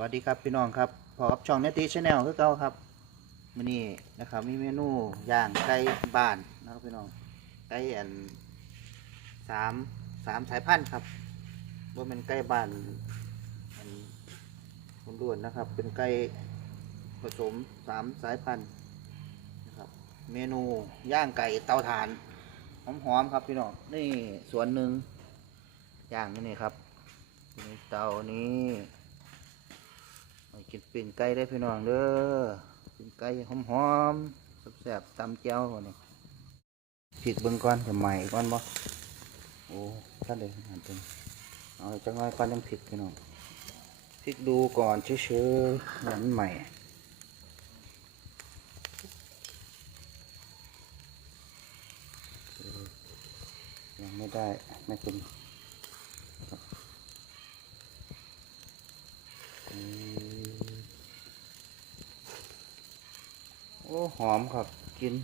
วัสดีครับพี่น้องครับพอกับช่องเนตีชาแนลคือเก่าครับมื้อนี้นะครับมีเมนูย่างไก่บ้านนะครับพี่น้องไก่อันสามสามสายพันธุ์ครับว่าเป็นไก่บ้านอันล้วนๆนะครับ เป็นไก่ผสมสามสายพันธุ์นะครับเมนูย่างไก่เตาถ่านหอมๆครับพี่น้องนี่ส่วนหนึ่งย่างนี่ครับในเตานี้ กินปิ้งไก่ได้พี่น้องเด้อปิ้งไก่หอมๆแซ่บๆตำแจ่วนี่พริกเบิ่งก่อนจะใหม่ก่อนบ่โอ้ท่านเด็กหันเป็นเอาจังไรก่อนยังพริกพี่น้องพริกดูก่อนเฉยๆหวานใหม่ยังไม่ได้ไม่เป็น โอ้หอมครับกิน